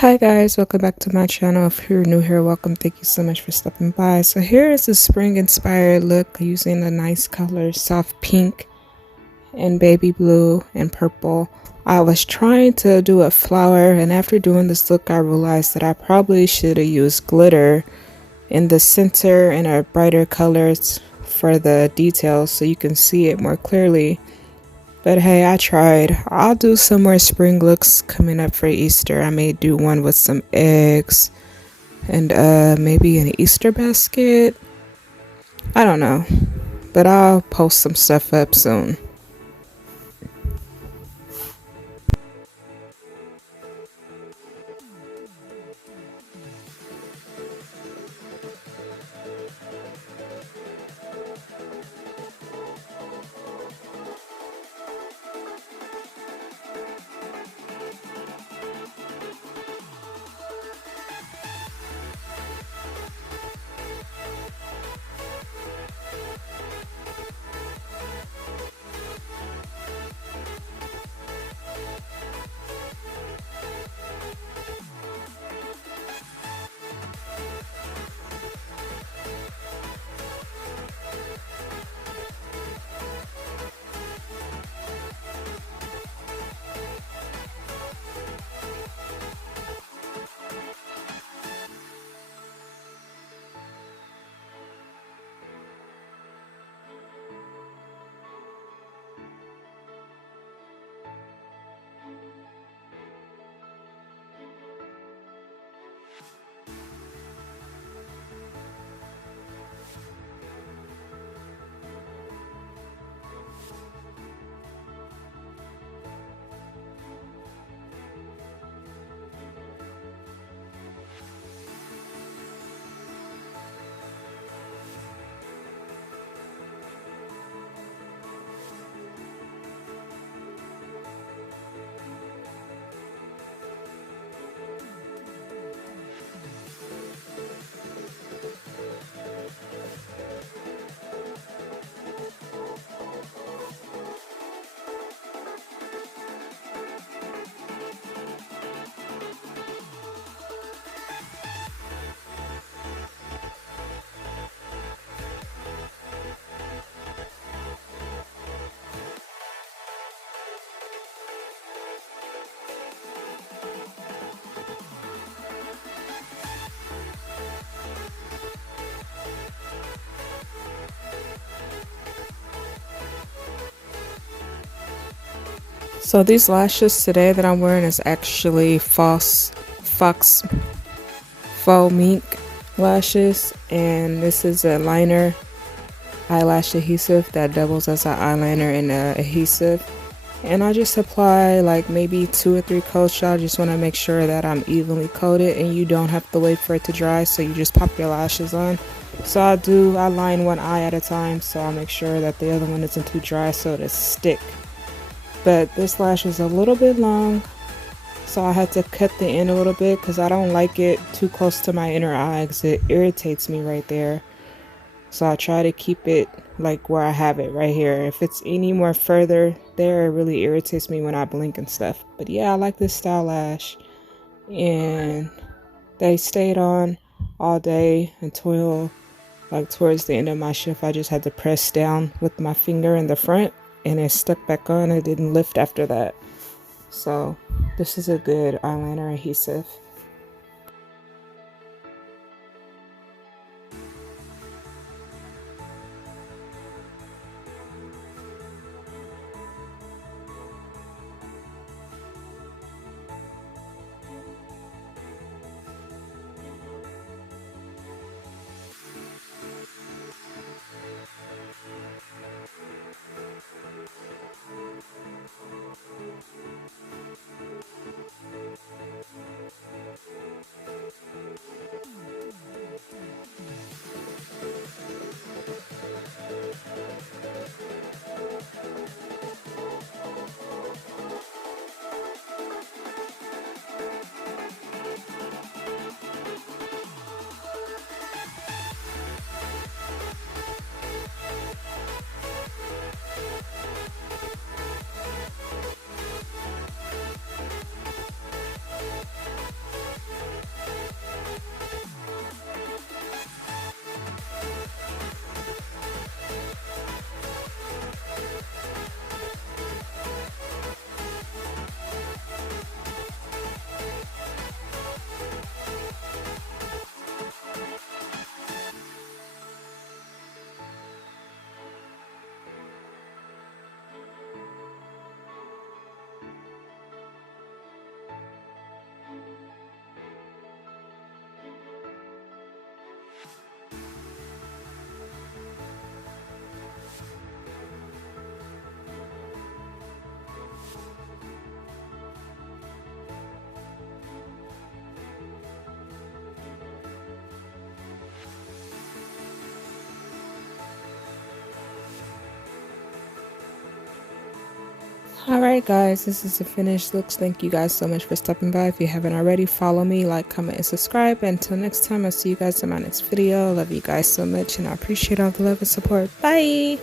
Hi guys, welcome back to my channel. If you're new here, welcome. Thank you so much for stopping by. So here is a spring inspired look using the nice colors, soft pink and baby blue and purple. I was trying to do a flower, and after doing this look I realized that I probably should have used glitter in the center and a brighter colors for the details so you can see it more clearly. But hey, I tried. I'll do some more spring looks coming up for Easter. I may do one with some eggs and maybe an Easter basket. I don't know. But I'll post some stuff up soon. So these lashes today that I'm wearing is actually Fox Faux Mink lashes, and this is a liner eyelash adhesive that doubles as an eyeliner and adhesive. And I just apply like maybe 2 or 3 coats. I just want to make sure that I'm evenly coated and you don't have to wait for it to dry, so you just pop your lashes on. So I line one eye at a time, so I'll make sure that the other one isn't too dry so it'll stick. But this lash is a little bit long, so I had to cut the end a little bit because I don't like it too close to my inner eye because it irritates me right there. So I try to keep it like where I have it right here. If it's any more further there, it really irritates me when I blink and stuff. But yeah, I like this style lash, and they stayed on all day until like towards the end of my shift. I just had to press down with my finger in the front and it stuck back on. It didn't lift after that. So this is a good eyeliner adhesive. Alright guys, this is the finished looks. Thank you guys so much for stopping by. If you haven't already, follow me, like, comment, and subscribe. Until next time, I'll see you guys in my next video. Love you guys so much, and I appreciate all the love and support. Bye!